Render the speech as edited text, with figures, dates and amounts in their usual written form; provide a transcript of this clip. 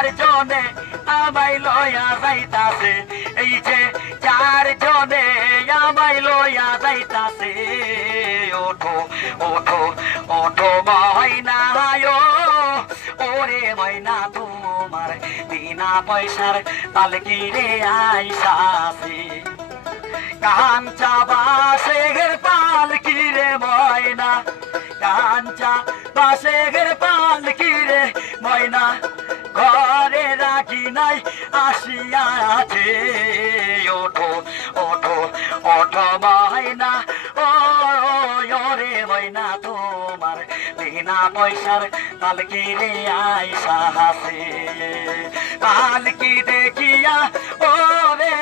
চারজনে আমায় লয়া যাইতাছে, এই যে চারজনে আমায় লয়া যাইতাছে। ওঠো ওঠো ওঠো ময়না ও, ওরে ময়না তোমার বিনা পয়সার পালকি রে আইসাছে। কাঞ্চা বাসের পালকি রে ময়না, কাঞ্চা বাসের পালকি রে ময়না, ঘরে রাখি নাই আসিয়াছে। ওঠো ওঠো ওঠো ময়না ও, ওরে ময়না তোমার বিনা পয়সার পালকি রে আইসাছে। পালকি দেখিয়া ওরে